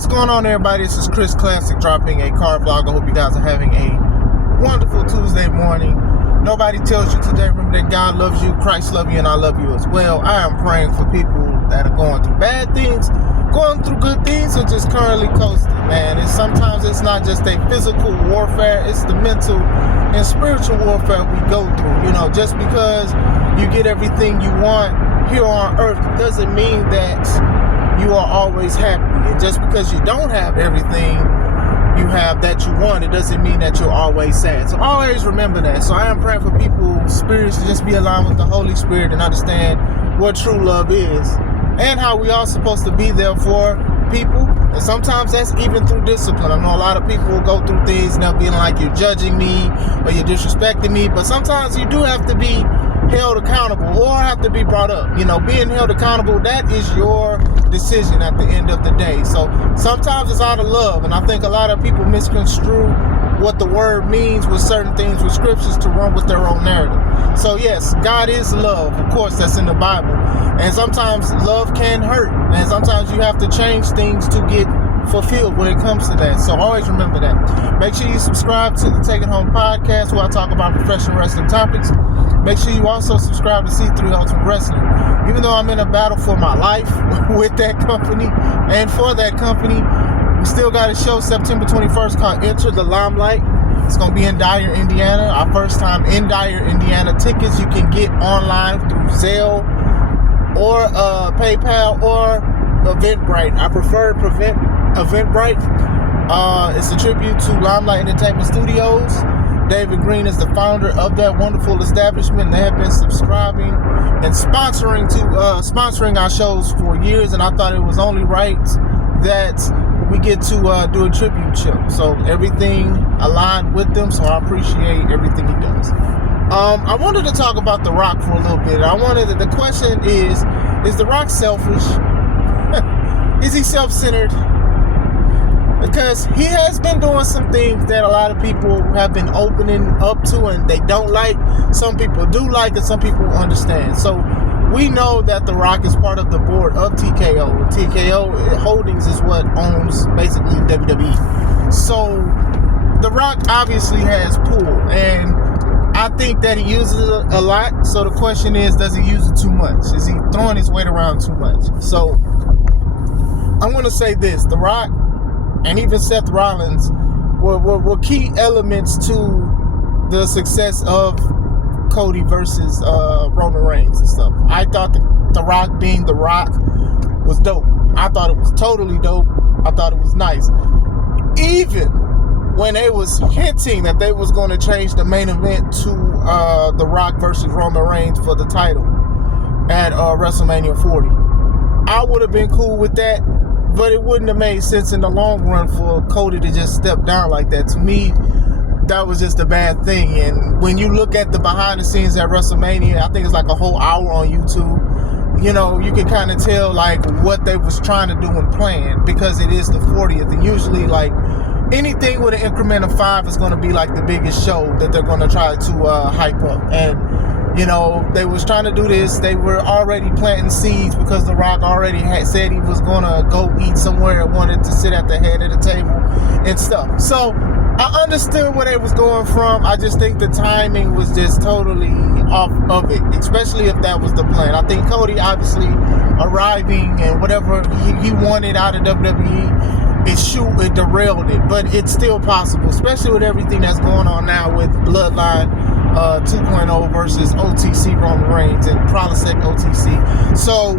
What's going on, everybody? This is Chris Classic dropping a car vlog. I hope you guys are having a wonderful Tuesday morning. Nobody tells you today, remember that God loves you, Christ loves you, and I love you as well. I am praying for people that are going through bad things, going through good things, or just currently coasting, man. And sometimes it's not just a physical warfare, it's the mental and spiritual warfare we go through. You know, just because you get everything you want here on earth doesn't mean that you are always happy. And just because you don't have everything you have that you want, it doesn't mean that you're always sad. So always remember that. So I am praying for people's spirits to just be aligned with the Holy Spirit and understand what true love is and how we are supposed to be there for people. And sometimes that's even through discipline. I know a lot of people will go through things and they'll be like, you're judging me or you're disrespecting me, but sometimes you do have to be held accountable or have to be brought up. You know, being held accountable, that is your decision at the end of the day. So sometimes it's out of love, and I think a lot of people misconstrue what the word means with certain things with scriptures to run with their own narrative. So yes, God is love. Of course, that's in the Bible. And sometimes love can hurt, and sometimes you have to change things to get fulfilled when it comes to that. So always remember that. Make sure you subscribe to the Take It Home podcast where I talk about professional wrestling topics. Make sure you also subscribe to C3 Ultimate Wrestling. Even though I'm in a battle for my life with that company and for that company, we still got a show September 21st called Enter the Limelight. It's going to be in Dyer, Indiana. Our first time in Dyer, Indiana. Tickets you can get online through Zelle or PayPal or Eventbrite. I prefer Eventbrite. It's a tribute to Limelight Entertainment Studios. David Green is the founder of that wonderful establishment. They have been subscribing and sponsoring our shows for years, and I thought it was only right that we get to do a tribute show. So everything aligned with them, so I appreciate everything he does. I wanted to talk about The Rock for a little bit. The question is The Rock selfish? Is he self-centered? Because he has been doing some things that a lot of people have been opening up to and they don't like. Some people do like it, some people understand. So we know that The Rock is part of the board of TKO. TKO Holdings is what owns basically WWE. So The Rock obviously has pull, and I think that he uses it a lot. So the question is, does he use it too much? Is he throwing his weight around too much? So I'm going to say this. The Rock and even Seth Rollins were key elements to the success of Cody versus Roman Reigns and stuff. I thought The Rock being The Rock was dope. I thought it was totally dope. I thought it was nice. Even when they was hinting that they was going to change the main event to The Rock versus Roman Reigns for the title at WrestleMania 40. I would have been cool with that. But it wouldn't have made sense in the long run for Cody to just step down like that. To me, that was just a bad thing. And when you look at the behind the scenes at WrestleMania, I think it's like a whole hour on YouTube. You know, you can kind of tell like what they was trying to do and plan, because it is the 40th. And usually like anything with an increment of 5 is going to be like the biggest show that they're going to try to hype up. And you know, they was trying to do this. They were already planting seeds because The Rock already had said he was going to go eat somewhere and wanted to sit at the head of the table and stuff. So I understood where they was going from. I just think the timing was just totally off of it, especially if that was the plan. I think Cody obviously arriving and whatever he wanted out of WWE, it derailed it. But it's still possible, especially with everything that's going on now with Bloodline 2.0 versus OTC Roman Reigns and Prilosec OTC. So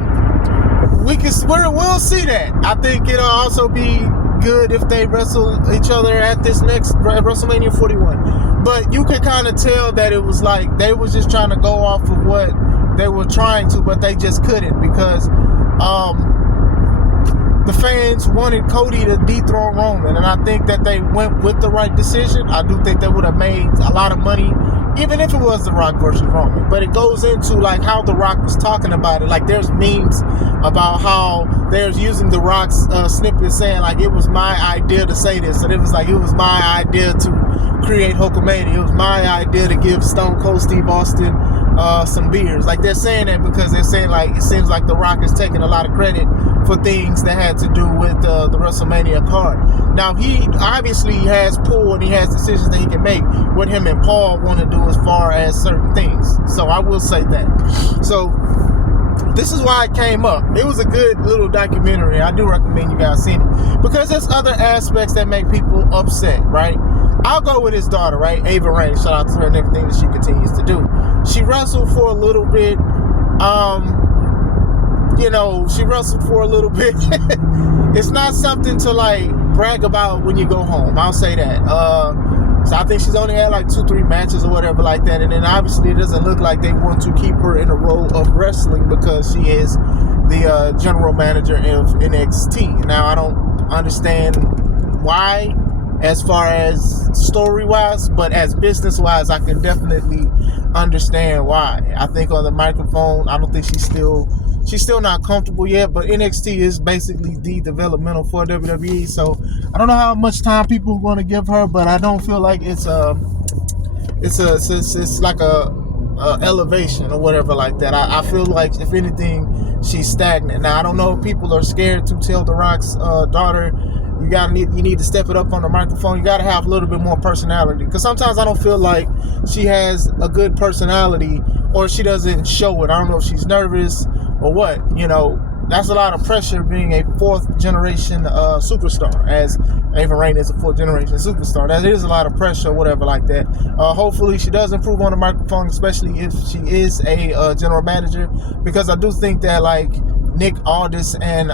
we'll see that. I think it'll also be good if they wrestle each other at this next WrestleMania 41. But you could kind of tell that it was like they was just trying to go off of what they were trying to, but they just couldn't, because the fans wanted Cody to dethrone Roman, and I think that they went with the right decision. I do think they would have made a lot of money even if it was The Rock versus Roman. But it goes into like how The Rock was talking about it. Like there's memes about how there's using The Rock's snippet saying like it was my idea to say this, and it was like it was my idea to create Hulkamania. It was my idea to give Stone Cold Steve Austin some beers. Like they're saying that because they're saying like it seems like The Rock is taking a lot of credit for things that had to do with the WrestleMania card. Now, he obviously has pull and he has decisions that he can make what him and Paul want to do as far as certain things. So I will say that. So this is why it came up. It was a good little documentary. I do recommend you guys see it because there's other aspects that make people upset, right? I'll go with his daughter, right? Ava Raine. Shout out to her and everything that she continues to do. She wrestled for a little bit. She wrestled for a little bit. It's not something to like brag about when you go home. I'll say that. So I think she's only had like 2-3 matches or whatever like that. And then obviously it doesn't look like they want to keep her in a role of wrestling because she is the general manager of NXT. Now, I don't understand why as far as story-wise, but as business-wise, I can definitely understand why. I think on the microphone, I don't think she's still not comfortable yet, but NXT is basically the developmental for WWE, so I don't know how much time people are going to give her, but I don't feel like it's like a elevation or whatever like that. I feel like if anything, she's stagnant. Now, I don't know if people are scared to tell The Rock's daughter, you need to step it up on the microphone. You got to have a little bit more personality, because sometimes I don't feel like she has a good personality, or she doesn't show it. I don't know if she's nervous or what. That's a lot of pressure being a fourth generation superstar, as Ava Raine is a fourth generation superstar. That is a lot of pressure or whatever like that. Hopefully she does improve on the microphone, especially if she is a general manager, because I do think that like Nick Aldis and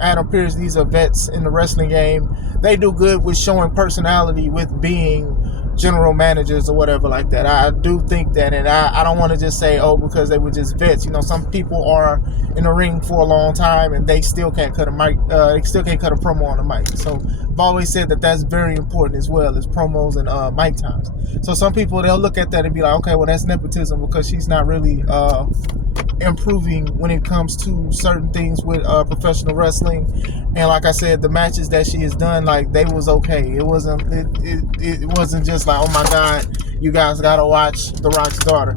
Adam Pearce, these are vets in the wrestling game. They do good with showing personality with being general managers or whatever like that. I do think that, and I don't want to just say, because they were just vets. Some people are in the ring for a long time and they still can't cut a mic. They still can't cut a promo on the mic. So I've always said that that's very important as well as promos and mic times. So some people, they'll look at that and be like, okay, well, that's nepotism because she's not really improving when it comes to certain things with professional wrestling. And like I said, the matches that she has done, like, they was okay. It wasn't just like, oh my God, you guys gotta watch The Rock's daughter.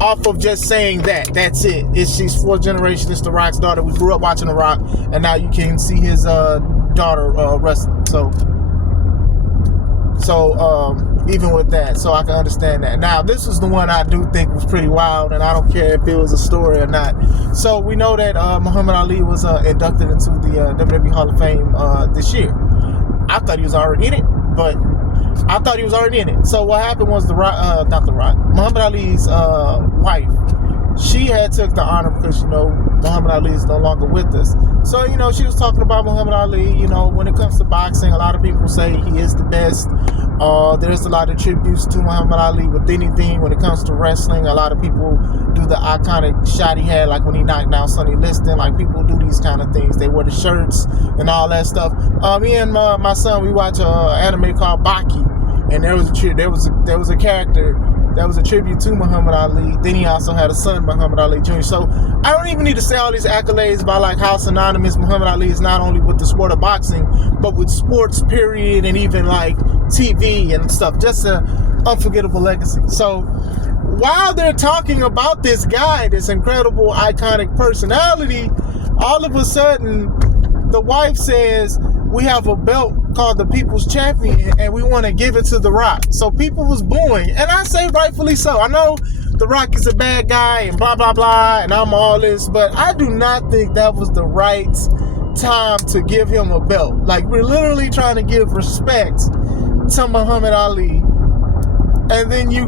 Off of just saying that's it. She's fourth generation. It's The Rock's daughter. We grew up watching The Rock, and now you can see his daughter wrestling. So even with that, so I can understand that. Now, this was the one I do think was pretty wild, and I don't care if it was a story or not. So we know that Muhammad Ali was inducted into the WWE Hall of Fame this year. I thought he was already in it, but I thought he was already in it. So what happened was Muhammad Ali's wife, she had took the honor because, Muhammad Ali is no longer with us. So, she was talking about Muhammad Ali. When it comes to boxing, a lot of people say he is the best. There's a lot of tributes to Muhammad Ali with anything. When it comes to wrestling, a lot of people do the iconic shot he had, like when he knocked down Sonny Liston. Like, people do these kind of things. They wear the shirts and all that stuff. Me and my son, we watch an anime called Baki, and there was a character that was a tribute to Muhammad Ali. Then he also had a son, Muhammad Ali Jr. So I don't even need to say all these accolades about like how synonymous Muhammad Ali is not only with the sport of boxing, but with sports, period, and even like TV and stuff. Just an unforgettable legacy. So while they're talking about this guy, this incredible, iconic personality, all of a sudden the wife says, we have a belt called the People's Champion and we want to give it to The Rock. So people was booing, and I say rightfully so. I know The Rock is a bad guy and blah blah blah and I'm all this, but I do not think that was the right time to give him a belt. Like, we're literally trying to give respect to Muhammad Ali, and then you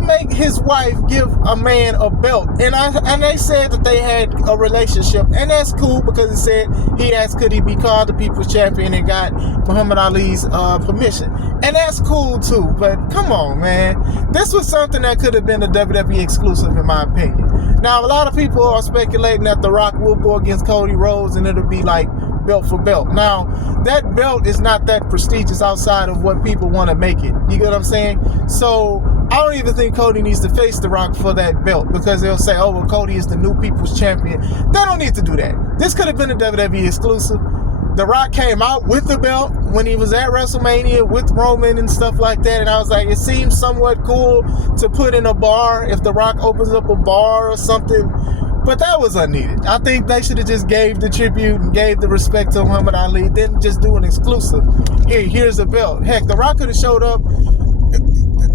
make his wife give a man a belt. And they said that they had a relationship, and that's cool because it said he asked could he be called the People's Champion and got Muhammad Ali's permission, and that's cool too. But come on, man, this was something that could have been a WWE exclusive in my opinion. Now, a lot of people are speculating that The Rock will go against Cody Rhodes and it'll be like belt for belt. Now, that belt is not that prestigious outside of what people want to make it. You get what I'm saying? So I don't even think Cody needs to face The Rock for that belt, because they'll say, oh, well, Cody is the new People's Champion. They don't need to do that. This could have been a WWE exclusive. The Rock came out with the belt when he was at WrestleMania with Roman and stuff like that, and I was like, it seems somewhat cool to put in a bar if The Rock opens up a bar or something But that was unneeded. I think they should have just gave the tribute and gave the respect to Muhammad Ali. Didn't just do an exclusive. Here's a belt. Heck, The Rock could have showed up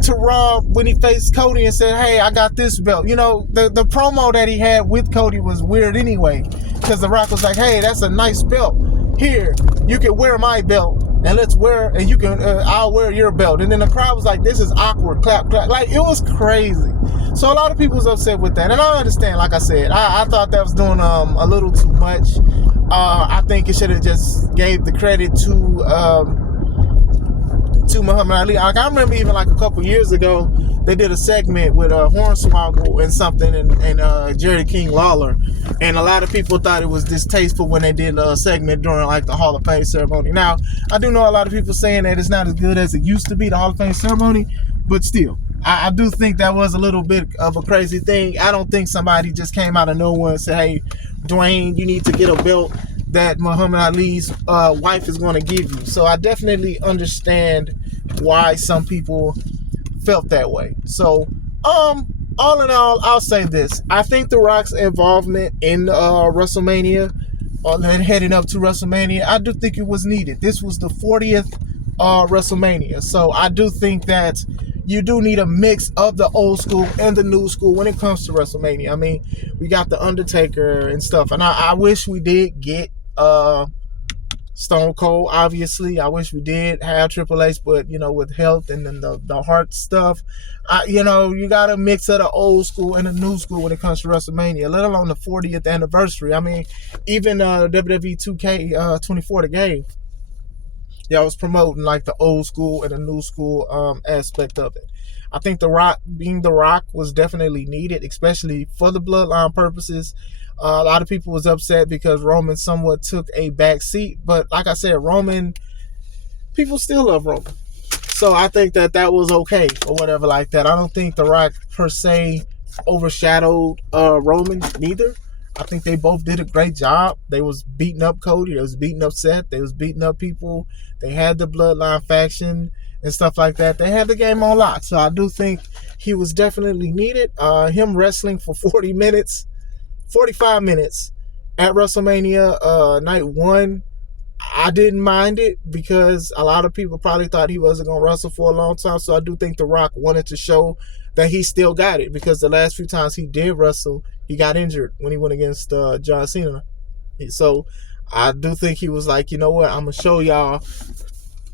to Raw when he faced Cody and said, hey, I got this belt. You know, the promo that he had with Cody was weird anyway, because The Rock was like, hey, that's a nice belt. Here, you can wear my belt, and and you can, I'll wear your belt. And then the crowd was like, this is awkward, clap, clap. Like, it was crazy. So a lot of people was upset with that, and I understand. Like I said, I thought that was doing a little too much. I think it should have just gave the credit to Muhammad Ali. Like, I remember even like a couple years ago, they did a segment with Hornswoggle and something, and Jerry King Lawler, and a lot of people thought it was distasteful when they did a segment during like the Hall of Fame ceremony. Now, I do know a lot of people saying that it's not as good as it used to be, the Hall of Fame ceremony, but still, I do think that was a little bit of a crazy thing. I don't think somebody just came out of nowhere and said, hey, Dwayne, you need to get a belt that Muhammad Ali's wife is going to give you. So I definitely understand why some people felt that way. So, all in all, I'll say this. I think The Rock's involvement in WrestleMania, and heading up to WrestleMania, I do think it was needed. This was the 40th WrestleMania. So I do think that you do need a mix of the old school and the new school when it comes to WrestleMania. I mean, we got The Undertaker and stuff, and I wish we did get Stone Cold, obviously. I wish we did have Triple H, but, you know, with health and then the heart stuff, you know, you got a mix of the old school and the new school when it comes to WrestleMania, let alone the 40th anniversary. I mean, even WWE 2K24, the game, I was promoting like the old school and the new school aspect of it. I think The Rock, being The Rock, was definitely needed, especially for the bloodline purposes. A lot of people was upset because Roman somewhat took a back seat, but like I said, people still love Roman. So I think that was okay or whatever like that. I don't think The Rock per se overshadowed Roman neither. I think they both did a great job. They was beating up Cody. They was beating up Seth. They was beating up people. They had the bloodline faction and stuff like that. They had the game on lock. So I do think he was definitely needed. Him wrestling for 45 minutes at WrestleMania night one, I didn't mind it because a lot of people probably thought he wasn't going to wrestle for a long time. So I do think The Rock wanted to show that he still got it, because the last few times he did wrestle, he got injured when he went against John Cena. So I do think he was like, you know what, I'm going to show y'all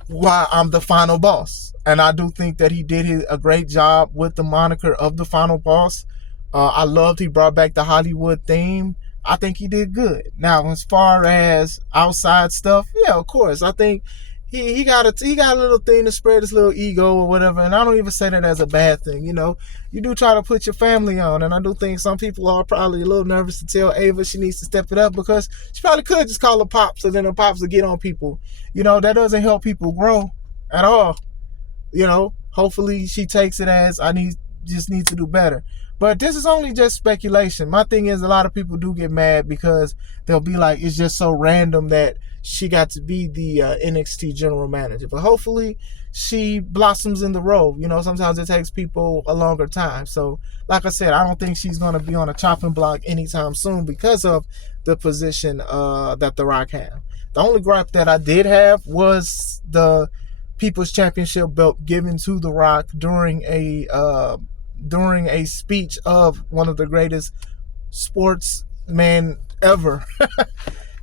why I'm the final boss. And I do think that he did a great job with the moniker of the final boss. I loved he brought back the Hollywood theme. I think he did good. Now, as far as outside stuff, yeah, of course. I think he got a little thing to spread his little ego or whatever, and I don't even say that as a bad thing. You know, you do try to put your family on, and I do think some people are probably a little nervous to tell Ava she needs to step it up, because she probably could just call her pops, and then her pops will get on people. You know, that doesn't help people grow at all. You know, hopefully she takes it as just need to do better. But this is only just speculation. My thing is, a lot of people do get mad because they'll be like, it's just so random that she got to be the NXT general manager. But hopefully she blossoms in the role. You know, sometimes it takes people a longer time. So, like I said, I don't think she's going to be on a chopping block anytime soon because of the position that The Rock had. The only gripe that I did have was the People's Championship belt given to The Rock during a speech of one of the greatest sportsmen ever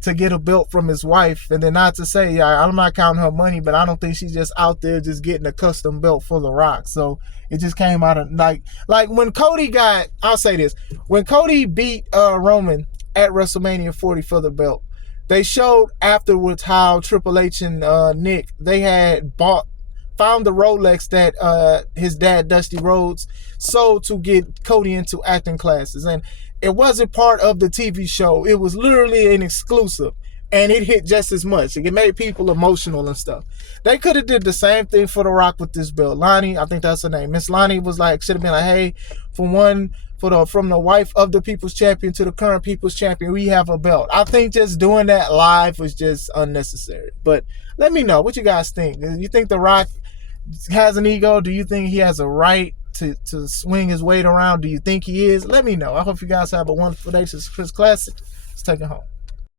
to get a belt from his wife. And then, not to say, I'm not counting her money, but I don't think she's just out there just getting a custom belt for The Rock. So it just came out of like when Cody I'll say this, when Cody beat Roman at WrestleMania 40 for the belt, they showed afterwards how Triple H and Nick, they had found the Rolex that his dad, Dusty Rhodes, sold to get Cody into acting classes. And it wasn't part of the TV show. It was literally an exclusive. And it hit just as much. It made people emotional and stuff. They could have did the same thing for The Rock with this belt. Lonnie, I think that's her name. Miss Lonnie was like, should have been like, hey, from the wife of the People's Champion to the current People's Champion, we have a belt. I think just doing that live was just unnecessary. But let me know what you guys think. Do you think The Rock has an ego? Do you think he has a right to swing his weight around? Do you think he is? Let me know. I hope you guys have a wonderful day. This is Chris Classic. Let's take it home.